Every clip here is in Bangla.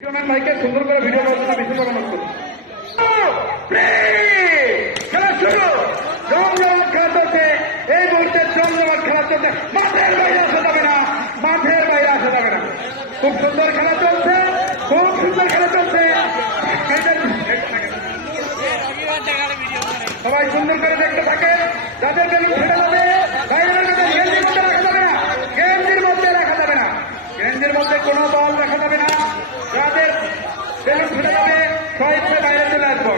ভাইকে সুন্দর করে ভিডিও করার জন্য বেশি পরামর্শ করি। খেলা শুরু, জমজমাট খেলা চলছে। এই মুহূর্তে জমজমাট খেলা চলছে। মাঠের বাইরে আসা যাবে না, মাঠের বাইরে আসা যাবে না। খুব সুন্দর খেলা চলছে, খুব সুন্দর খেলা চলছে। সবাই সুন্দর করে দেখতে থাকে। যাদের বেলুন ফেটে যাবে, বাইরের মধ্যে গেঞ্জির মধ্যে রাখা যাবে না, গেঞ্জির মধ্যে রাখা যাবে না, গেঞ্জির মধ্যে কোনো বল রাখা যাবে না। যাদের বেলুন ফেটে যাবে স্বইচ্ছায় বাইরে চলে আসবো।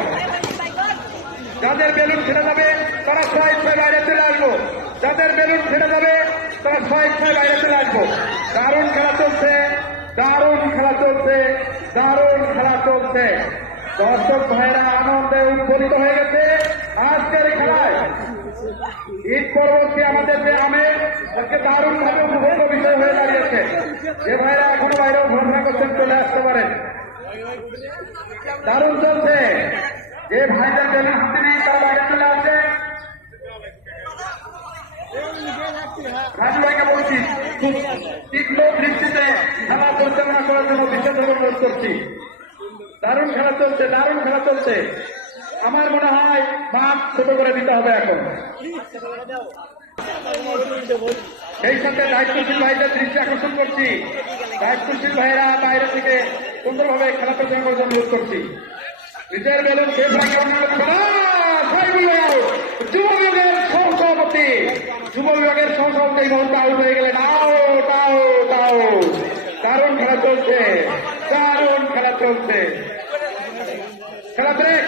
যাদের বেলুন ফেটে যাবে তারা স্বইচ্ছায় বাইরে চলে আসবো। যাদের বেলুন ফেটে যাবে তারা স্বইচ্ছায় বাইরে চলে আসবো। দারুণ খেলা চলছে, দারুণ খেলা চলছে, দারুণ খেলা চলছে। দর্শক ভাইরা আনন্দে উদ্বলিত হয়ে গেছে আজকের খেলায়। ঈদ পরবর্তী আমাদের যে আমের আজকে দারুণ ভাবে উপভোগ্য বিষয় হয়ে দাঁড়িয়েছে। যে ভাইরা এখনো বাইরেও ঘোষণা করছেন চলে আসতে পারেন। দারুণ চলছে। যে ভাইদের বেলুন হাতে নেই তারা বাইরে চলে আসছে। রাজু ভাইকে বলছি খুব তীক্ষ্ণ দৃষ্টিতে খেলা পরিচালনা করার জন্য বিশেষ অনুরোধ করছি। দারুণ খেলা চলছে, দারুণ খেলা চলছে। আমার মনে হয় মাঠ ছোট করে দিতে হবে এখন। সেই সাথে দায়িত্বশীল ভাইদের দৃষ্টি আকর্ষণ করছি। দায়িত্বশীল ভাইরা বাইরে থেকে সুন্দরভাবে খেলা পরিচালনা করার জন্য অনুরোধ করছি। বিজয়ের বেলুন শেষ ভাগে যুব বিভাগের সহসভাপতি, যুব বিভাগের সহসভাপতি এই মুহূর্তে আউট হয়ে গেলেন। Out out out. দারুণ খেলা চলছে, দারুণ খেলা চলছে। খেলা ব্রেক।